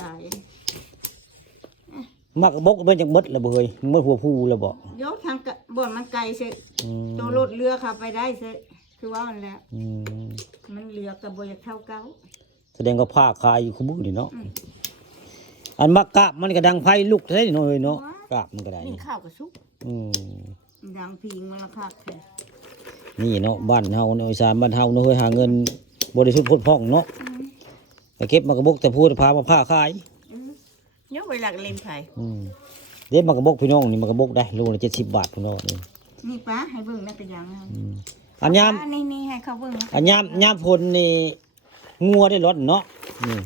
ตาย มักบกเป็นจังเบิดละเบยเมื่อหัวผู้ละบ่ ยกทางบ่อนมันไกลเสร็จตัวรถเรือขับไปได้เสร็จคือว่ามันแล้วมันเรือกับบ่อยากเท่าเก่า แสดงว่าผ้าคายอยู่คุมือนี่เนาะอันมักกะมันก็ดังไฟลุกได้เนาะเนาะกะมันก็ได้ นี่ข้าวกับซุป อืม ดังพิงมันละคักแท้ นี่เนาะบ้านเฮาเนาะอีสานบ้านเฮาเนาะเฮ้ยหาเงินบ่ได้สุดพดพ่องเนาะไปเก็บมากระบกแต่พูดพามาผ้าขาย ยกเวลาเล่นไผ่ เด็ดมากระบกพี่น้องนี่มากระบกได้โลละ70 บาทพี่น้องนี่ นี่ป้าให้เบิ่งนั่นเป็นอย่างนั้น อันยาม นี่ให้เขาเบิ่ง อันยามพลนี่งัวได้ร้อนเนาะนี่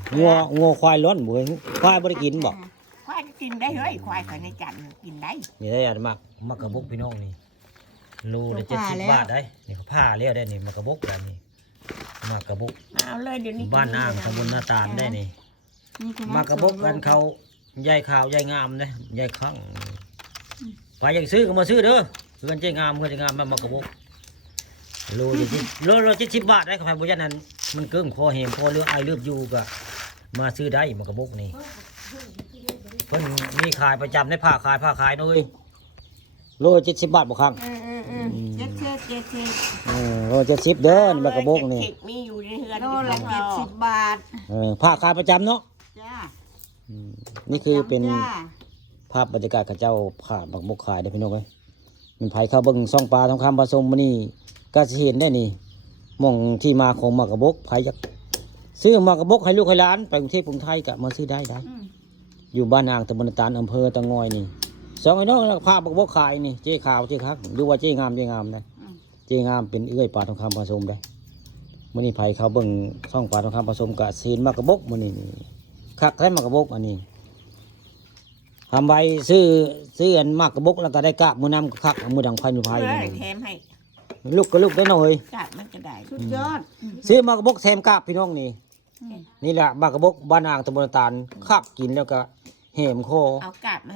งัวควายร้อนบ่ควายบ่ได้กินบ่ ควายกินได้เฮ้ยควายเขาในจันทร์กินได้ นี่ได้อันมากระบกพี่น้องนี่โลละ70 บาทได้นี่เขาผ้าแล้วได้นี่มากระบกกันนี่มากระบก เอาเลยเดี๋ยวนี้ บ้านนางตำบลนาตาลได้นี่มากระบกกันเขายายขาวยายงามเด้ยายข้างไปอยากซื้อก็มาซื้อเด้อเพื่อนใจงามเพื่อนใจงามมากระบกโลละ70 บาทได้ครับบ่ยันนั้นมันเกิ้งคอแหมคอเรือไอเลือบอยู่ก็มาซื้อได้มากระบกนี่เพิ่นมีขายประจำในผ้าขายเนาะเอ้ยโลละ70 บาทบ่ครั้งเจ็ดโลละ70เด้อมากระบกนี่ มีอยู่ในเฮือนโลละ70 บาท ผ้าขายประจำเนาะ จ้า นี่คือเป็นภาพบรรยากาศข้าเจ้าผ่าบักบกขายได้พี่น้องเอ้ยมันไผเข้าเบิ่งซ่องปลาทองคำผสมมื้อนี้ก็สิเห็นได้นี่หม่องที่มาของหมากระบกไผอยากซื้อหมากระบกให้ลูกให้หลานไปกรุงเทพกรุงไทยก็มาซื้อได้อยู่บ้านนางตำบลตาลอำเภอตะงอยนี่สองไอ้น้องภาพบักบกขายนี่เจ๊ขาวเจ๊คักหรือว่าเจ๊งามนะเจ๊งามเป็นเอื้อยปลาทองคำผสมได้มื้อนี้ไผเข้าเบิ่งซ่องปลาทองคำผสมก็สิเห็นหมากระบกมื้อนี้คักแท้หมากระบกอันนี้ทำใบซื้ออันมากกระบกแล้วก็ได้กะมือน้ำก็คักมือดังไฟมือไฟ แถมให้ ลูกก็ลูกได้หน่อย กาบมันก็ได้สุดยอด ซื้อมากระบกแถมกะพี่น้องนี่นี่แหละมากกระบกบ้านนางตำบลตาลคักกินแล้วก็แหมคอ เอากาบ